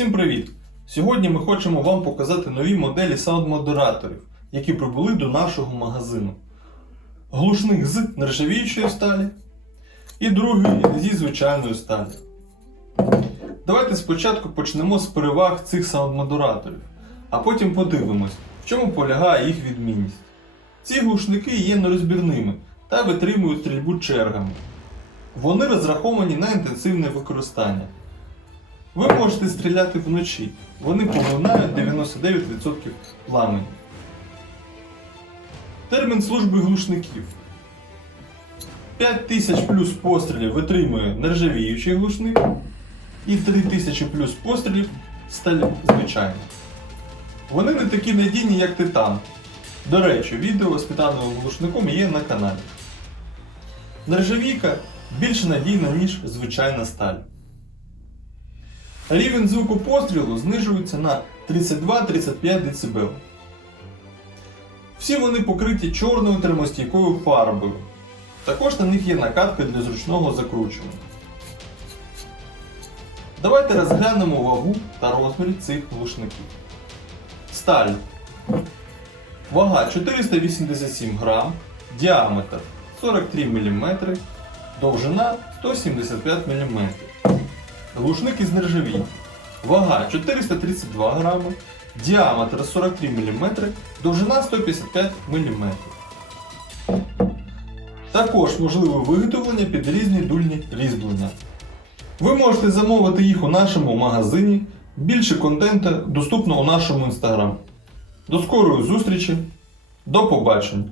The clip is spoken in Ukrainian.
Всім привіт! Сьогодні ми хочемо вам показати нові моделі саунд-модераторів, які прибули до нашого магазину. Глушник з нержавіючої сталі і другий зі звичайної сталі. Давайте спочатку почнемо з переваг цих саунд-модераторів, а потім подивимось, в чому полягає їх відмінність. Ці глушники є нерозбірними та витримують стрільбу чергами. Вони розраховані на інтенсивне використання. Ви можете стріляти вночі. Вони поглинають 99% пламені. Термін служби глушників. 5000 плюс пострілів витримує нержавіючий глушник. І 3000 плюс пострілів сталь звичайна. Вони не такі надійні, як титан. До речі, відео з титановим глушником є на каналі. Нержавійка більш надійна, ніж звичайна сталь. Рівень звуку пострілу знижується на 32-35 дБ. Всі вони покриті чорною термостійкою фарбою. Також на них є накатка для зручного закручування. Давайте розглянемо вагу та розмір цих глушників. Сталь. Вага 487 грам, діаметр 43 мм, довжина 175 мм. Глушник із нержавійки. Вага 432 грами, діаметр 43 мм, довжина 155 мм. Також можливе виготовлення під різні дульні різьблення. Ви можете замовити їх у нашому магазині. Більше контенту доступно у нашому інстаграм. До скорої зустрічі. До побачення!